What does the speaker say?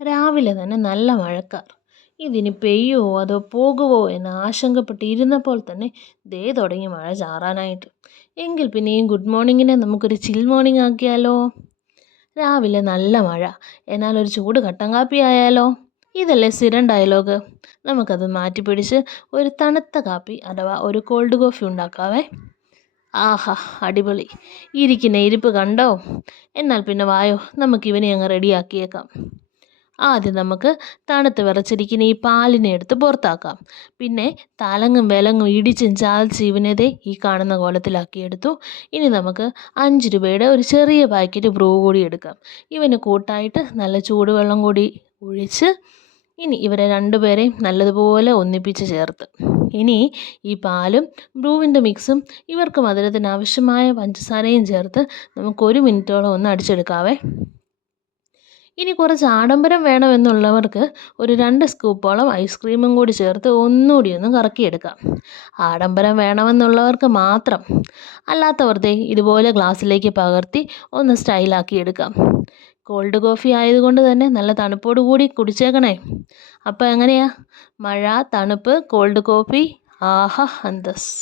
രാവിലെ തന്നെ നല്ല മഴക്കാർ. ഇതിനി പെയ്യുമോ അതോ പോകുമോ എന്ന് ആശങ്കപ്പെട്ടിരുന്നപ്പോൾ തന്നെ ദേ തുടങ്ങി മഴ ചാറാനായിട്ട്. എങ്കിൽ പിന്നെ ഈ ഗുഡ് മോർണിങ്ങിനെ നമുക്കൊരു ചിൽ മോർണിംഗ് ആക്കിയാലോ? രാവിലെ നല്ല മഴ. എന്നാൽ ഒരു ചൂട് കട്ടൻ കാപ്പി ആയാലോ? ഇതല്ലേ സ്ഥിരം ഡയലോഗ് നമുക്കത് മാറ്റിപ്പിടിച്ച് ഒരു തണുത്ത കാപ്പി അഥവാ ഒരു കോൾഡ് കോഫി ഉണ്ടാക്കാവേ. ആഹാ അടിപൊളി. ഇരിക്കുന്ന ഇരിപ്പ് കണ്ടോ? എന്നാൽ പിന്നെ വായോ നമുക്കിവനെ അങ്ങ് റെഡിയാക്കിയേക്കാം ആദ്യം നമുക്ക് തണുത്ത് വിറച്ചിരിക്കുന്ന ഈ പാലിനെ എടുത്ത് പുറത്താക്കാം. പിന്നെ തലങ്ങും വിലങ്ങും ഇടിച്ചും ചാൽച്ചും ഇവനതേ ഈ കാണുന്ന കോലത്തിലാക്കിയെടുത്തു ഇനി നമുക്ക് അഞ്ച് രൂപയുടെ ഒരു ചെറിയ പാക്കറ്റ് ബ്രൂ കൂടി എടുക്കാം. ഇവന് കൂട്ടായിട്ട് നല്ല ചൂടുവെള്ളം കൂടി ഒഴിച്ച് ഇനി ഇവരെ രണ്ടുപേരെയും നല്ലതുപോലെ ഒന്നിപ്പിച്ച് ചേർത്ത്. ഇനി ഈ പാലും ബ്രൂവിന്റെ മിക്സും ഇവർക്ക് മധുരത്തിന് ആവശ്യമായ പഞ്ചസാരയും ചേർത്ത് നമുക്ക് ഒരു മിനിറ്റോളം ഒന്ന് അടിച്ചെടുക്കാവേ. ഇനി കുറച്ച് ആഡംബരം വേണമെന്നുള്ളവർക്ക് ഒരു രണ്ട് സ്കൂപ്പോളം ഐസ്ക്രീമും കൂടി ചേർത്ത് ഒന്നുകൂടി ഒന്ന് കറക്കിയെടുക്കാം. ആഡംബരം വേണമെന്നുള്ളവർക്ക് മാത്രം. അല്ലാത്തവർ ഇതുപോലെ ഗ്ലാസ്സിലേക്ക് പകർത്തി ഒന്ന് സ്റ്റൈലാക്കി എടുക്കാം കോൾഡ് കോഫി ആയതുകൊണ്ട് തന്നെ നല്ല തണുപ്പോട് കൂടി കുടിച്ചേക്കണേ. അപ്പോൾ എങ്ങനെയാ? മഴ തണുപ്പ് കോൾഡ് കോഫി ആഹാ അന്തസ്.